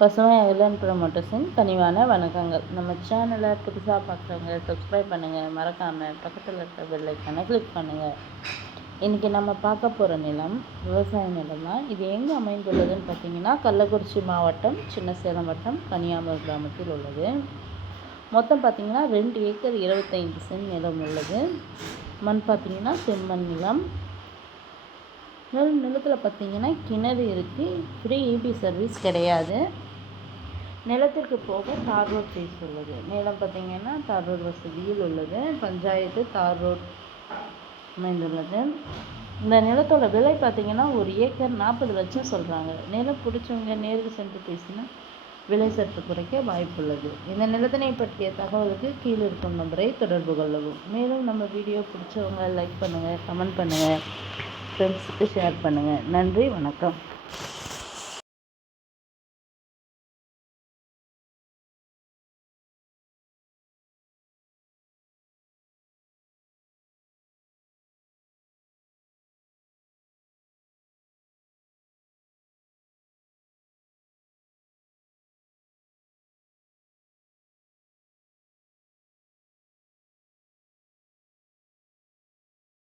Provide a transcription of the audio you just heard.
பசுமை அகிலன் ப்ரமோட்டர்ஸின் கனிவான வணக்கங்கள். நம்ம சேனலை புதுசாக பார்க்குறவங்க சப்ஸ்கிரைப் பண்ணுங்கள், மறக்காமல் பக்கத்தில் இருக்க பெல் ஐக்கானை கிளிக் பண்ணுங்கள். இன்றைக்கி நம்ம பார்க்க போகிற நிலம் விவசாய நிலம் தான். இது எங்கே அமைந்துள்ளதுன்னு பார்த்தீங்கன்னா, கள்ளக்குறிச்சி மாவட்டம், சின்ன சேலம் வட்டம், கனியாமூர் கிராமத்தில் உள்ளது. மொத்தம் பார்த்திங்கன்னா 2 ஏக்கர் 25 சென்ட் நிலம் உள்ளது. மண் பார்த்திங்கன்னா செம்மண் நிலம். நிலத்தில் பார்த்திங்கன்னா கிணறு இருக்குது. ஃப்ரீ இபி சர்வீஸ் கிடையாது. நிலத்திற்கு போக தார் ரோட் ஃபேஸ் உள்ளது. நிலம் பார்த்திங்கன்னா தார் ரோட் வசதியில் உள்ளது. பஞ்சாயத்து தார் ரோட் அமைந்துள்ளது. இந்த நிலத்தோட விலை பார்த்திங்கன்னா 1 ஏக்கர் 40 லட்சம் சொல்கிறாங்க. நிலம் பிடிச்சவங்க நேருக்கு சென்று பேசினா விலை சற்று குறைக்க வாய்ப்புள்ளது. இந்த நிலத்தினை பற்றிய தகவலுக்கு கீழே இருக்கும் நம்பரை தொடர்பு கொள்ளவும். மேலும் நம்ம வீடியோ பிடிச்சவங்க லைக் பண்ணுங்கள், கமெண்ட் பண்ணுங்கள், ஃப்ரெண்ட்ஸுக்கு ஷேர் பண்ணுங்கள். நன்றி, வணக்கம்.